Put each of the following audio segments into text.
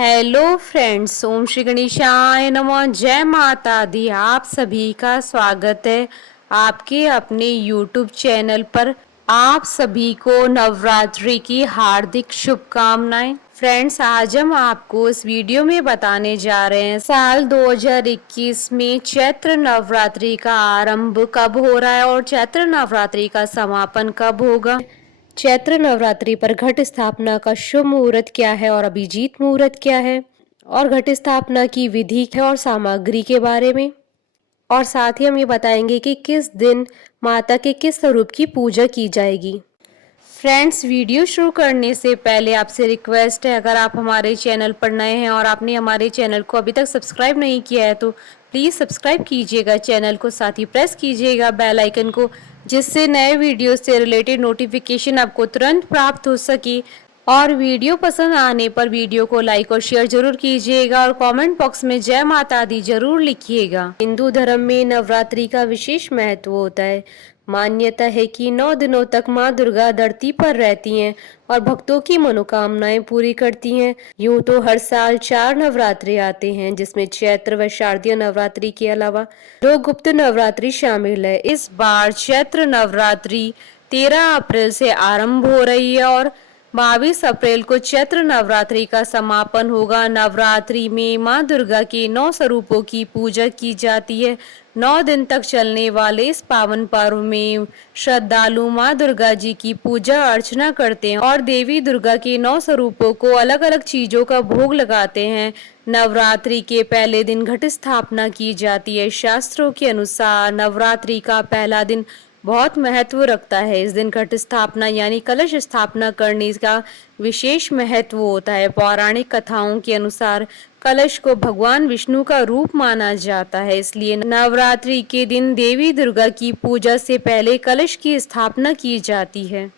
Hello friends, ओम श्री गणेशाय नमः। जय माता दी। आप सभी का स्वागत है आपके अपने यूट्यूब चैनल पर। आप सभी को नवरात्रि की हार्दिक शुभकामनाएं। फ्रेंड्स, आज हम आपको इस वीडियो में बताने जा रहे हैं साल 2021 में चैत्र नवरात्रि का आरंभ कब हो रहा है और चैत्र नवरात्रि का समापन कब होगा। चैत्र नवरात्रि पर घट स्थापना का शुभ मुहूर्त क्या है और अभिजीत मुहूर्त क्या है, और घट स्थापना की विधि है और सामग्री के बारे में, और साथ ही हम ये बताएंगे कि किस दिन माता के किस स्वरूप की पूजा की जाएगी। फ्रेंड्स, वीडियो शुरू करने से पहले आपसे रिक्वेस्ट है, अगर आप हमारे चैनल पर नए हैं और आपने हमारे चैनल को अभी तक सब्सक्राइब नहीं किया है तो प्लीज़ सब्सक्राइब कीजिएगा चैनल को, साथ ही प्रेस कीजिएगा बेल आइकन को, जिससे नए वीडियो से रिलेटेड नोटिफिकेशन आपको तुरंत प्राप्त हो सके। और वीडियो पसंद आने पर वीडियो को लाइक और शेयर जरूर कीजिएगा और कमेंट बॉक्स में जय माता दी जरूर लिखिएगा। हिंदू धर्म में नवरात्रि का विशेष महत्व होता है। मान्यता है कि 9 दिनों तक माँ दुर्गा धरती पर रहती हैं और भक्तों की मनोकामनाएं पूरी करती हैं। यूं तो हर साल 4 नवरात्रि आते हैं, जिसमें चैत्र व शारदीय नवरात्रि के अलावा 2 गुप्त नवरात्रि शामिल है। इस बार चैत्र नवरात्रि 13 अप्रैल से आरंभ हो रही है और 22 अप्रैल को चैत्र नवरात्रि का समापन होगा। नवरात्रि में माँ दुर्गा के 9 स्वरूपों की पूजा की जाती है। 9 दिन तक चलने वाले इस पावन पर्व में श्रद्धालु माँ दुर्गा जी की पूजा अर्चना करते हैं और देवी दुर्गा के 9 स्वरूपों को अलग अलग चीजों का भोग लगाते हैं। नवरात्रि के पहले दिन घट स्थापना की जाती है। शास्त्रों के अनुसार नवरात्रि का पहला दिन बहुत महत्व रखता है। इस दिन घट स्थापना यानी कलश स्थापना करने का विशेष महत्व होता है। पौराणिक कथाओं के अनुसार कलश को भगवान विष्णु का रूप माना जाता है, इसलिए नवरात्रि के दिन देवी दुर्गा की पूजा से पहले कलश की स्थापना की जाती है।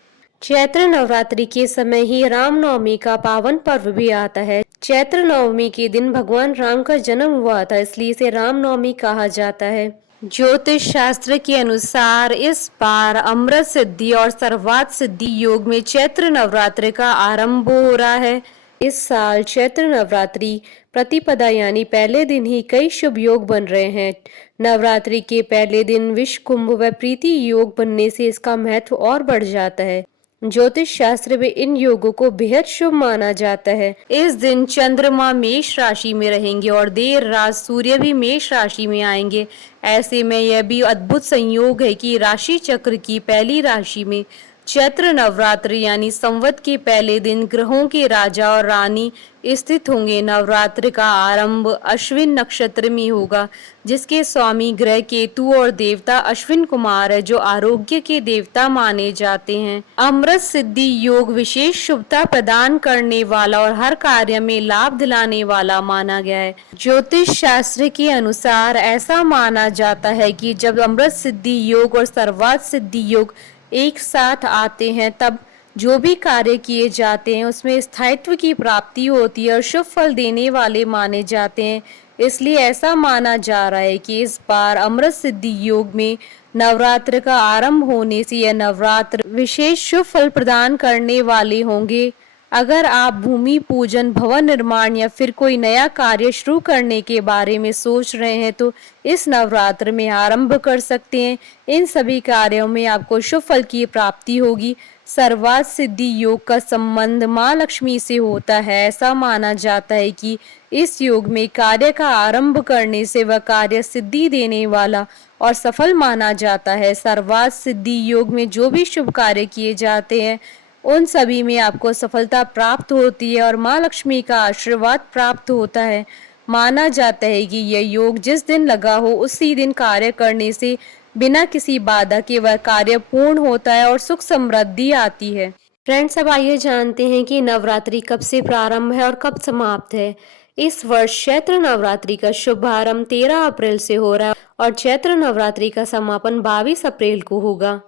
चैत्र नवरात्रि के समय ही रामनवमी का पावन पर्व भी आता है। चैत्र नवमी के दिन भगवान राम का जन्म हुआ था, इसलिए इसे रामनवमी कहा जाता है। ज्योतिष शास्त्र के अनुसार इस बार अमृत सिद्धि और सर्वार्थ सिद्धि योग में चैत्र नवरात्रि का आरंभ हो रहा है। इस साल चैत्र नवरात्रि प्रतिपदा यानी पहले दिन ही कई शुभ योग बन रहे हैं। नवरात्रि के पहले दिन विष कुंभ व प्रीति योग बनने से इसका महत्व और बढ़ जाता है। ज्योतिष शास्त्र में इन योगों को बेहद शुभ माना जाता है। इस दिन चंद्रमा मेष राशि में रहेंगे और देर रात सूर्य भी मेष राशि में आएंगे। ऐसे में यह भी अद्भुत संयोग है कि राशि चक्र की पहली राशि में चैत्र नवरात्रि यानी संवत के पहले दिन ग्रहों के राजा और रानी स्थित होंगे। नवरात्र का आरंभ अश्विन नक्षत्र में होगा, जिसके स्वामी ग्रह केतु और देवता अश्विन कुमार है, जो आरोग्य के देवता माने जाते हैं। अमृत सिद्धि योग विशेष शुभता प्रदान करने वाला और हर कार्य में लाभ दिलाने वाला माना गया है। ज्योतिष शास्त्र के अनुसार ऐसा माना जाता है कि जब अमृत सिद्धि योग और सर्वार्थ सिद्धि योग एक साथ आते हैं, तब जो भी कार्य किए जाते हैं उसमें स्थायित्व की प्राप्ति होती है और शुभ फल देने वाले माने जाते हैं। इसलिए ऐसा माना जा रहा है कि इस बार अमृत सिद्धि योग में नवरात्र का आरंभ होने से यह नवरात्र विशेष शुभ फल प्रदान करने वाले होंगे। अगर आप भूमि पूजन, भवन निर्माण या फिर कोई नया कार्य शुरू करने के बारे में सोच रहे हैं तो इस नवरात्र में आरंभ कर सकते हैं। इन सभी कार्यों में आपको शुभ फल की प्राप्ति होगी। सर्वार्थ सिद्धि योग का संबंध माँ लक्ष्मी से होता है। ऐसा माना जाता है कि इस योग में कार्य का आरंभ करने से वह कार्य सिद्धि देने वाला और सफल माना जाता है। सर्वार्थ सिद्धि योग में जो भी शुभ कार्य किए जाते हैं उन सभी में आपको सफलता प्राप्त होती है और माँ लक्ष्मी का आशीर्वाद प्राप्त होता है। माना जाता है कि यह योग जिस दिन लगा हो उसी दिन कार्य करने से बिना किसी बाधा के वह कार्य पूर्ण होता है और सुख समृद्धि आती है। फ्रेंड्स, अब आइए जानते हैं कि नवरात्रि कब से प्रारंभ है और कब समाप्त है। इस वर्ष चैत्र नवरात्रि का शुभारंभ 13 अप्रैल से हो रहा है और चैत्र नवरात्रि का समापन 22 अप्रैल को होगा।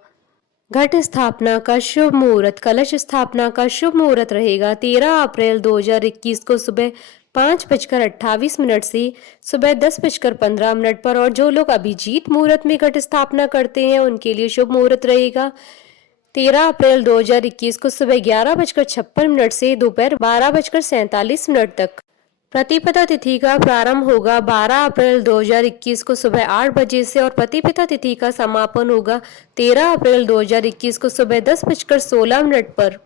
घट स्थापना का शुभ मुहूर्त, कलश स्थापना का शुभ मुहूर्त रहेगा 13 अप्रैल 2021 को सुबह 5:28 से सुबह 10:15 पर, और जो लोग अभिजीत मुहूर्त में घट स्थापना करते हैं उनके लिए शुभ मुहूर्त रहेगा 13 अप्रैल 2021 को सुबह 11:56 से दोपहर 12:47 तक। प्रतिपदा तिथि का प्रारंभ होगा 12 अप्रैल 2021 को सुबह 8 बजे से और प्रतिपदा तिथि का समापन होगा 13 अप्रैल 2021 को सुबह 10:16 पर।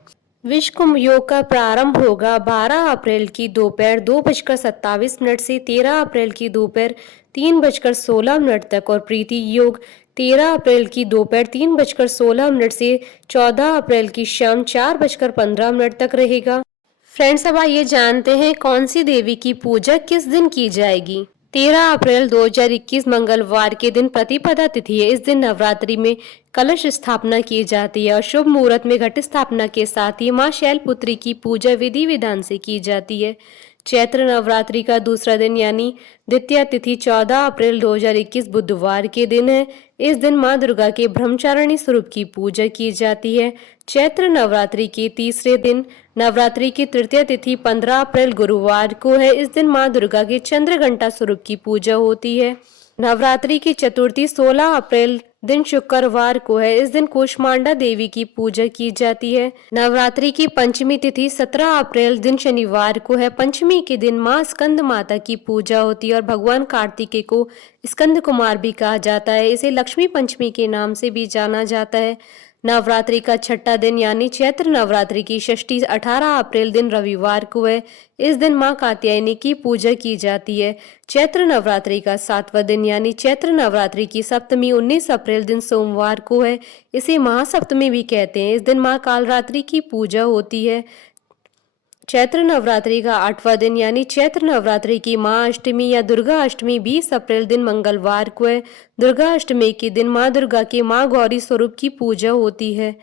विश्व योग का प्रारंभ होगा 12 अप्रैल की दोपहर 2:27 से 13 अप्रैल की दोपहर 3:16 तक और प्रीति योग 13 अप्रैल की दोपहर 3:16 से 14 अप्रैल की शाम 4:15 तक रहेगा। फ्रेंड्स, अब आइए जानते हैं कौन सी देवी की पूजा किस दिन की जाएगी। 13 अप्रैल 2021 मंगलवार के दिन प्रतिपदा तिथि है। इस दिन नवरात्रि में कलश स्थापना की जाती है और शुभ मुहूर्त में घट स्थापना के साथ ही मां शैलपुत्री की पूजा विधि विधान से की जाती है। चैत्र नवरात्रि का दूसरा दिन यानी द्वितीया तिथि 14 अप्रैल 2021 बुधवार के दिन है। इस दिन मां दुर्गा के ब्रह्मचारिणी स्वरूप की पूजा की जाती है। चैत्र नवरात्रि के तीसरे दिन नवरात्रि की तृतीय तिथि 15 अप्रैल गुरुवार को है। इस दिन मां दुर्गा के चंद्रघंटा स्वरूप की पूजा होती है। नवरात्रि की चतुर्थी 16 अप्रैल दिन शुक्रवार को है। इस दिन कूष्मांडा देवी की पूजा की जाती है। नवरात्रि की पंचमी तिथि 17 अप्रैल दिन शनिवार को है। पंचमी के दिन मां स्कंद माता की पूजा होती है और भगवान कार्तिकेय को स्कंद कुमार भी कहा जाता है। इसे लक्ष्मी पंचमी के नाम से भी जाना जाता है। नवरात्रि का छठा दिन यानी चैत्र नवरात्रि की षष्ठी 18 अप्रैल दिन रविवार को है। इस दिन मां कात्यायनी की पूजा की जाती है। चैत्र नवरात्रि का सातवां दिन यानी चैत्र नवरात्रि की सप्तमी 19 अप्रैल दिन सोमवार को है। इसे महासप्तमी भी कहते हैं। इस दिन मां कालरात्रि की पूजा होती है। चैत्र नवरात्रि का 8वां दिन यानी चैत्र नवरात्रि की महाअष्टमी या दुर्गा अष्टमी 20 अप्रैल दिन मंगलवार को है। दुर्गा अष्टमी के दिन मां दुर्गा के मां गौरी स्वरूप की पूजा होती है।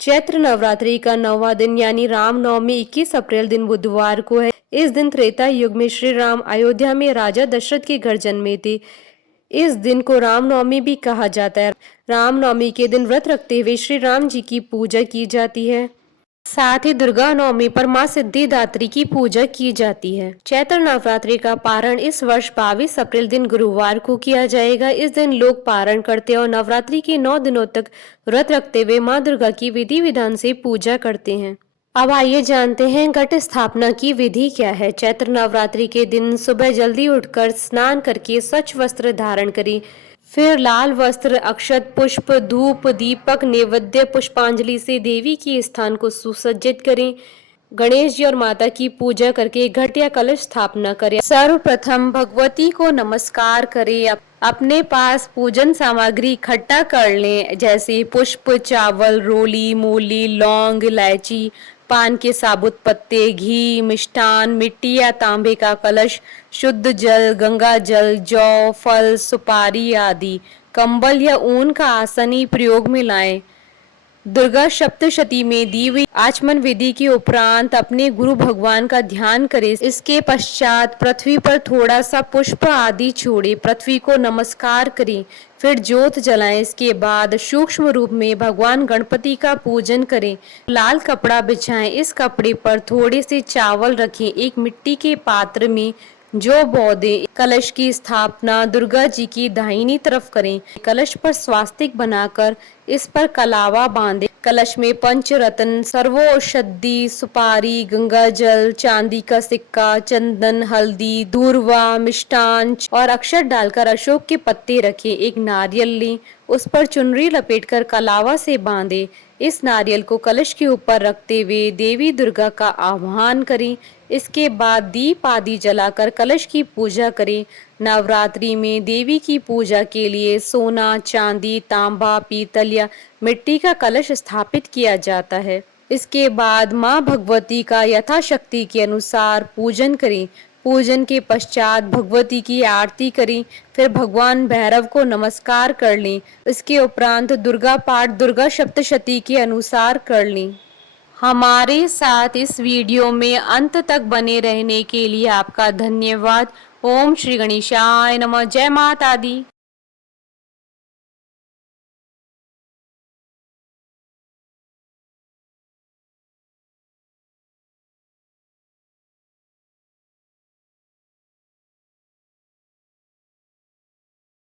चैत्र नवरात्रि का 9वां दिन यानी रामनवमी 21 अप्रैल दिन बुधवार को है। इस दिन त्रेता युग में श्री राम अयोध्या में राजा दशरथ के घर जन्मे थे। इस दिन को रामनवमी भी कहा जाता है। रामनवमी के दिन व्रत रखते हुए श्री राम जी की पूजा की जाती है। साथ ही दुर्गा नवमी पर मां सिद्धिदात्री की पूजा की जाती है। चैत्र नवरात्रि का पारण इस वर्ष 22 अप्रैल दिन गुरुवार को किया जाएगा। इस दिन लोग पारण करते हैं और नवरात्रि के 9 दिनों तक व्रत रखते हुए मां दुर्गा की विधि विधान से पूजा करते हैं। अब आइए जानते हैं घट स्थापना की विधि क्या है। चैत्र नवरात्रि के दिन सुबह जल्दी उठकर स्नान करके स्वच्छ वस्त्र धारण करें। फिर लाल वस्त्र, अक्षत, पुष्प, धूप, दीपक, नैवेद्य, पुष्पांजलि से देवी के स्थान को सुसज्जित करें। गणेश जी और माता की पूजा करके घट या कलश स्थापना करें। सर्वप्रथम भगवती को नमस्कार करें। अपने पास पूजन सामग्री इकट्ठा कर लें, जैसे पुष्प, चावल, रोली, मूली, लौंग, इलायची, पान के साबुत पत्ते, घी, मिष्ठान, मिट्टी या तांबे का कलश, शुद्ध जल, गंगा जल, जौ, फल, सुपारी आदि। कंबल या ऊन का आसन ही प्रयोग में लाएं। दुर्गा सप्तशती में दी हुई आचमन विधि के उपरांत अपने गुरु भगवान का ध्यान करें। इसके पश्चात पृथ्वी पर थोड़ा सा पुष्प आदि छोड़े, पृथ्वी को नमस्कार करें, फिर ज्योत जलाएं। इसके बाद सूक्ष्म रूप में भगवान गणपति का पूजन करें। लाल कपड़ा बिछाएं। इस कपड़े पर थोड़े से चावल रखें। एक मिट्टी के पात्र में जो बौदे कलश की स्थापना दुर्गा जी की दाहिनी तरफ करें। कलश पर स्वास्तिक बनाकर इस पर कलावा बांधे। कलश में पंचरत्न, सर्वौषधि, सुपारी, गंगा जल, चांदी का सिक्का, चंदन, हल्दी, धूर्वा, मिष्ठान और अक्षत डालकर अशोक के पत्ते रखें। एक नारियल लें, उस पर चुनरी लपेटकर कलावा से बांधे। इस नारियल को कलश के ऊपर रखते हुए देवी दुर्गा का आह्वान करें। इसके बाद दीप आदि जलाकर कलश की पूजा करें। नवरात्रि में देवी की पूजा के लिए सोना, चांदी, तांबा, पीतल या मिट्टी का कलश स्थापित किया जाता है। इसके बाद मां भगवती का यथाशक्ति के अनुसार पूजन करें। पूजन के पश्चात भगवती की आरती करें। फिर भगवान भैरव को नमस्कार कर लें। इसके उपरांत दुर्गा पाठ दुर्गा सप्तशती के अनुसार कर लें। हमारे साथ इस वीडियो में अंत तक बने रहने के लिए आपका धन्यवाद। ओम श्री गणेशाय नमः। जय माता दी।